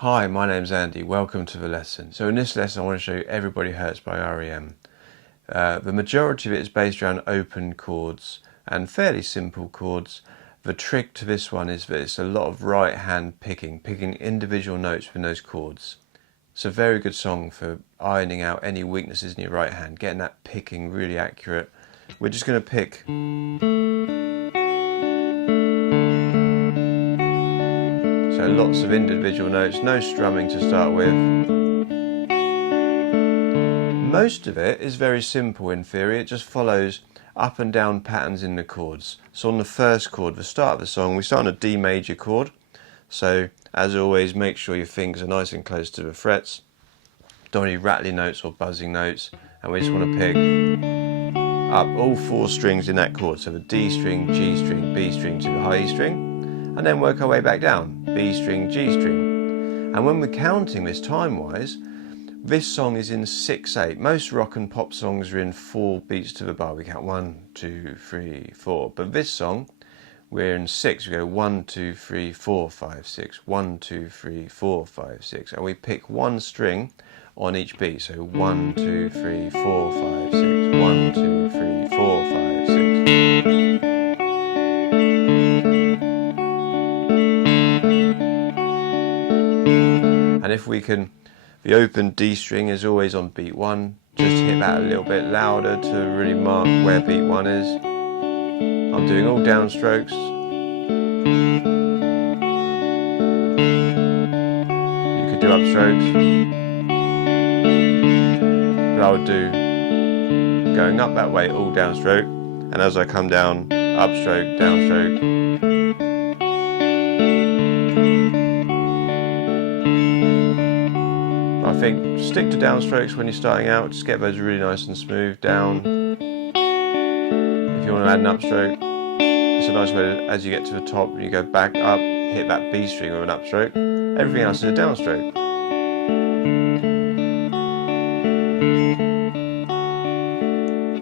Hi, my name's Andy. Welcome to the lesson. So in this lesson I want to show you Everybody Hurts by R.E.M. The majority of it is based around open chords and fairly simple chords. The trick to this one is that it's a lot of right hand picking individual notes within those chords. It's a very good song for ironing out any weaknesses in your right hand, getting that picking really accurate. We're just going to pick so lots of individual notes, no strumming to start with. Most of it is very simple in theory, it just follows up and down patterns in the chords. So on the first chord, the start of the song, we start on a D major chord. So as always, make sure your fingers are nice and close to the frets. Don't want any rattly notes or buzzing notes. And we just want to pick up all four strings in that chord. So the D string, G string, B string to the high E string. And then work our way back down, B string, G string. And when we're counting this time-wise, this song is in 6/8. Most rock and pop songs are in 4 beats to the bar. We count 1, 2, 3, 4. But this song, we're in 6. We go 1, 2, 3, 4, 5, 6. 1, 2, 3, 4, 5, 6. And we pick one string on each beat. So 1, 2, 3, 4, 5, 6. 1, 2, 3, 4, 5, 6. And if we can, the open D string is always on beat 1. Just hit that a little bit louder to really mark where beat 1 is. I'm doing all downstrokes. You could do upstrokes. But I would do going up that way, all downstroke. And as I come down, upstroke, downstroke. I think stick to downstrokes when you're starting out, just get those really nice and smooth down. If you want to add an upstroke, it's a nice way to, as you get to the top, you go back up, hit that B string with an upstroke. Everything else is a downstroke.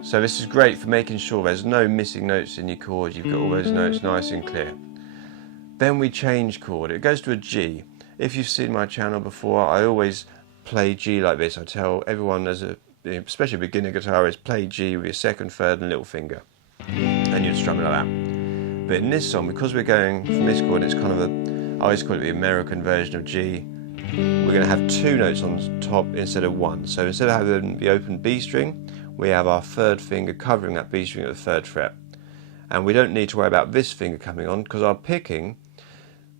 So this is great for making sure there's no missing notes in your chord, you've got all those notes nice and clear. Then we change chord, it goes to a G. If you've seen my channel before, I always play G like this. I tell everyone, especially beginner guitarists, play G with your second, third and little finger. And you'd strum it like that. But in this song, because we're going from this chord, it's kind of I always call it the American version of G. We're going to have 2 notes on top instead of 1. So instead of having the open B string, we have our third finger covering that B string at the 3rd fret. And we don't need to worry about this finger coming on, because our picking,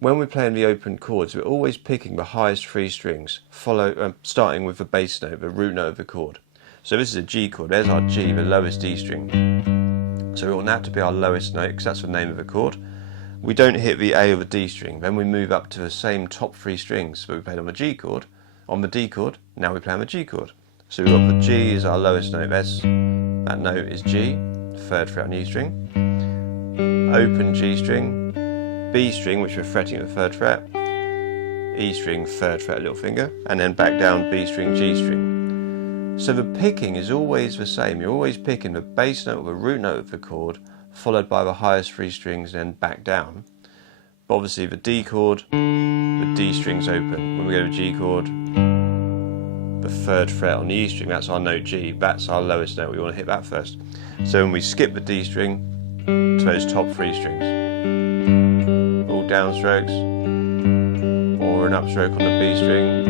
when we're playing the open chords, we're always picking the highest 3 strings, starting with the bass note, the root note of the chord. So this is a G chord, there's our G, the lowest D string. So we want that to be our lowest note, because that's the name of the chord. We don't hit the A or the D string, then we move up to the same top 3 strings. So we played on the G chord, on the D chord, now we play on the G chord. So we've got the G is our lowest note, that note is G, 3rd fret on E string, open G string, B string, which we're fretting at the 3rd fret, E string, 3rd fret, little finger, and then back down B string, G string. So the picking is always the same. You're always picking the bass note or the root note of the chord, followed by the highest 3 strings, and then back down. But obviously the D chord, the D string's open. When we go to G chord, the 3rd fret on the E string, that's our note G, that's our lowest note, we want to hit that first. So when we skip the D string to those top 3 strings, all downstrokes, or an upstroke on the B string.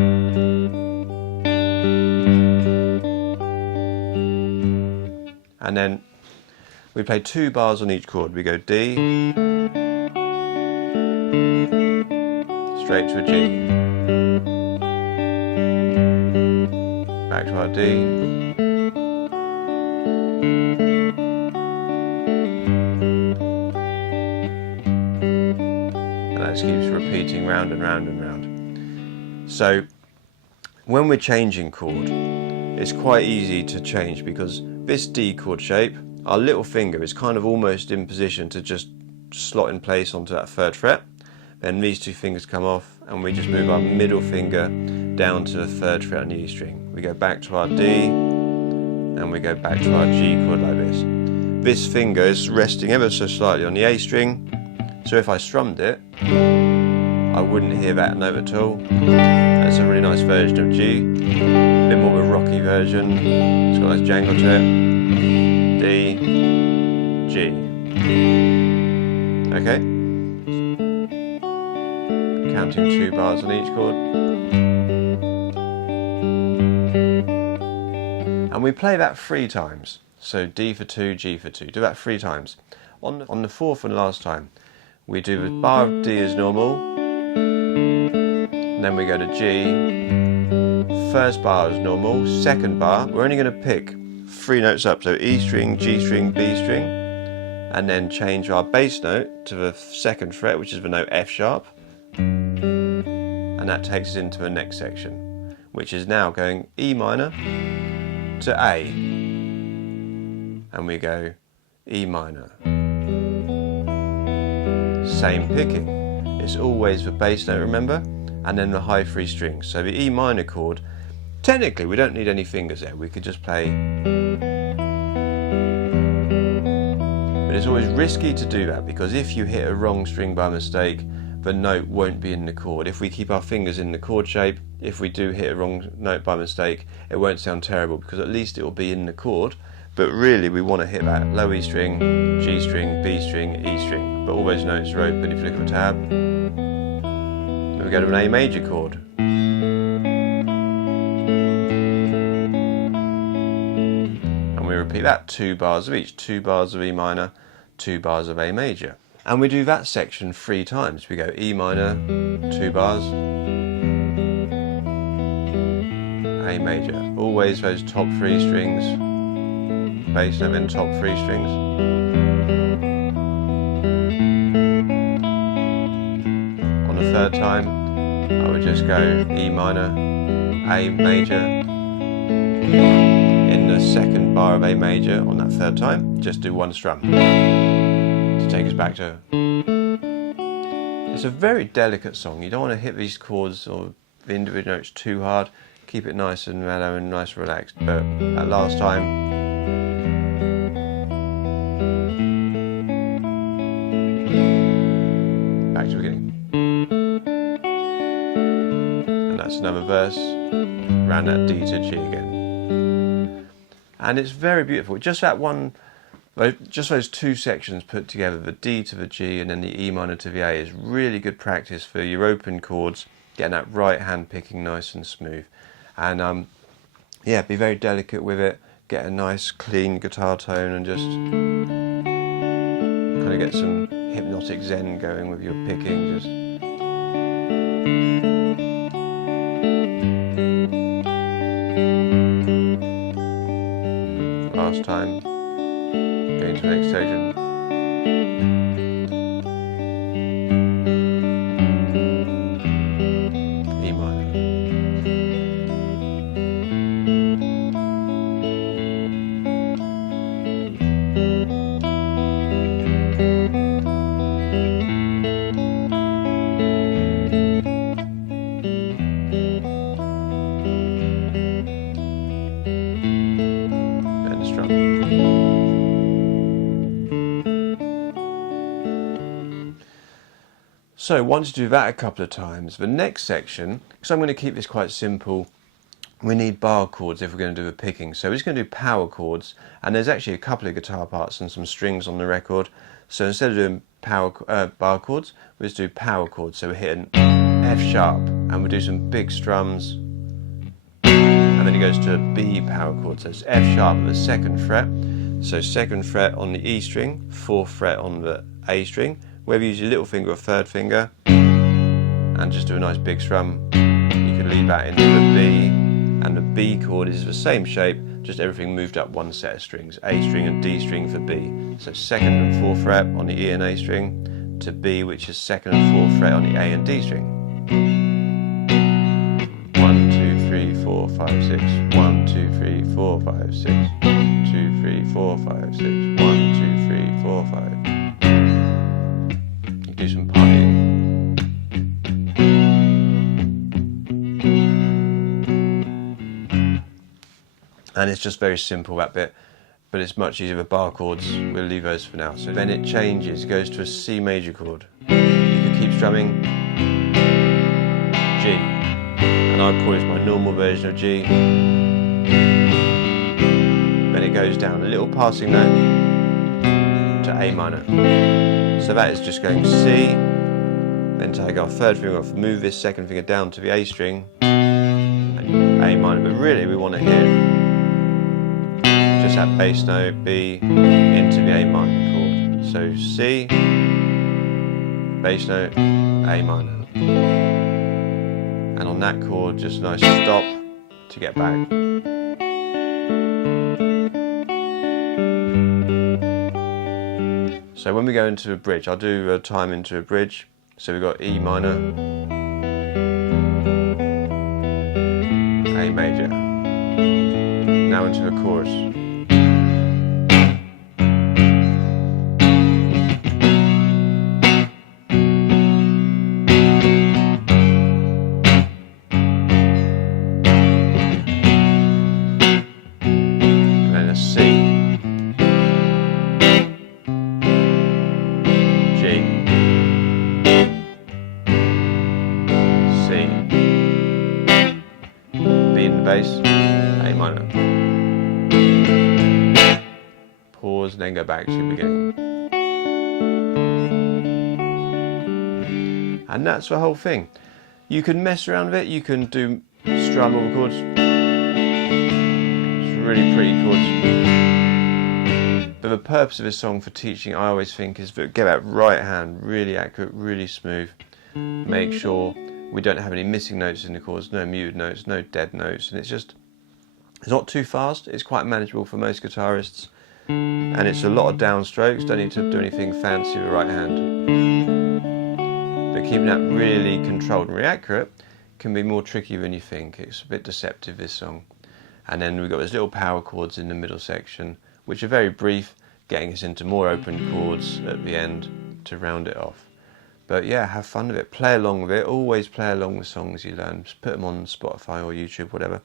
And then we play 2 bars on each chord. We go D, straight to a G, back to our D, that keeps repeating round and round and round. So when we're changing chord, it's quite easy to change, because this D chord shape, our little finger is kind of almost in position to just slot in place onto that 3rd fret. Then these 2 fingers come off and we just move our middle finger down to the 3rd fret on the E string. We go back to our D and we go back to our G chord like this. This finger is resting ever so slightly on the A string, so if I strummed it, I wouldn't hear that note at all. That's a really nice version of G. A bit more of a rocky version. It's got a nice jangle to it. D, G. Okay. Counting 2 bars on each chord. And we play that 3 times. So D for 2, G for 2. Do that 3 times. On the 4th and last time, we do a bar of D as normal. And then we go to G. First bar is normal. Second bar, we're only going to pick 3 notes up. So E string, G string, B string. And then change our bass note to the 2nd fret, which is the note F sharp. And that takes us into the next section, which is now going E minor to A. And we go E minor. Same picking. It's always the bass note, remember? And then the high 3 strings. So the E minor chord, technically we don't need any fingers there. We could just play. But it's always risky to do that, because if you hit a wrong string by mistake, the note won't be in the chord. If we keep our fingers in the chord shape, if we do hit a wrong note by mistake, it won't sound terrible, because at least it will be in the chord. But really we want to hit that low E string, G string, B string, E string. But all those notes are open if you look at the tab. Then we go to an A major chord. And we repeat that 2 bars of each. 2 bars of E minor, 2 bars of A major. And we do that section 3 times. We go E minor, 2 bars, A major. Always those top 3 strings. Bass note and top 3 strings. On the 3rd time, I would just go E minor, A major. In the 2nd bar of A major on that 3rd time, just do 1 strum to take us back to. It's a very delicate song. You don't want to hit these chords or the individual notes too hard. Keep it nice and mellow and nice and relaxed. But that last time, back to the beginning. And that's another verse, round that D to G again. And it's very beautiful. Just that one, just those 2 sections put together, the D to the G and then the E minor to the A, is really good practice for your open chords, getting that right hand picking nice and smooth. And yeah, be very delicate with it, get a nice clean guitar tone and just kind of get some hypnotic zen going with your picking. Just last time, going to the next section. E minor. So once you do that a couple of times, the next section, because I'm going to keep this quite simple, we need bar chords if we're going to do the picking. So we're just going to do power chords, and there's actually a couple of guitar parts and some strings on the record. So instead of doing bar chords, we just do power chords. So we're hitting F sharp, and we do some big strums, and then it goes to a B power chord. So it's F sharp at the 2nd fret. So 2nd fret on the E string, 4th fret on the A string. Whether you use your little finger or 3rd finger, and just do a nice big strum, you can lead that into the B, and the B chord is the same shape, just everything moved up 1 set of strings, A string and D string for B. So 2nd and 4th fret on the E and A string, to B, which is 2nd and 4th fret on the A and D string. 1, 2, 3, 4, 5, 6. 1, 2, 3, 4, 5, 6. 2, 3, 4, 5, 6. 1, 2, 3, 4, 5. Do some partying. And it's just very simple, that bit, but it's much easier with bar chords. We'll leave those for now. So then it changes, it goes to a C major chord. You can keep strumming. I call it my normal version of G. Then it goes down a little passing note to A minor. So that is just going C, then take our third finger off, move this second finger down to the A string, and A minor. But really we want to hit just that bass note B into the A minor chord. So C, bass note, A minor. And on that chord, just a nice stop to get back. So when we go into a bridge, I'll do a time into a bridge. So we've got E minor, A major. Now into a chorus. And then a C. Bass, A minor. Pause, then go back to the beginning. And that's the whole thing. You can mess around with it, you can do strum over chords. It's really pretty chords. But the purpose of this song for teaching, I always think, is to get that right hand really accurate, really smooth. Make sure we don't have any missing notes in the chords, no muted notes, no dead notes, and it's not too fast, it's quite manageable for most guitarists, and it's a lot of downstrokes, don't need to do anything fancy with the right hand. But keeping that really controlled and really accurate can be more tricky than you think. It's a bit deceptive, this song. And then we've got those little power chords in the middle section, which are very brief, getting us into more open chords at the end to round it off. But yeah, have fun with it, play along with it, always play along with songs you learn. Just put them on Spotify or YouTube, whatever,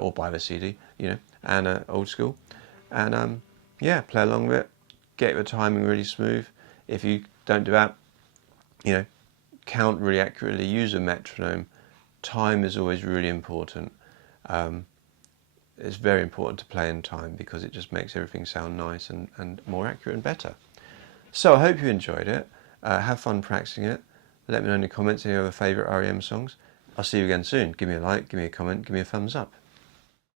or buy the CD, you know, and old school. And yeah, play along with it, get the timing really smooth. If you don't do that, you know, count really accurately, use a metronome. Time is always really important. It's very important to play in time because it just makes everything sound nice and more accurate and better. So I hope you enjoyed it. Have fun practicing it. Let me know in the comments any other favourite R.E.M songs. I'll see you again soon. Give me a like, give me a comment, give me a thumbs up.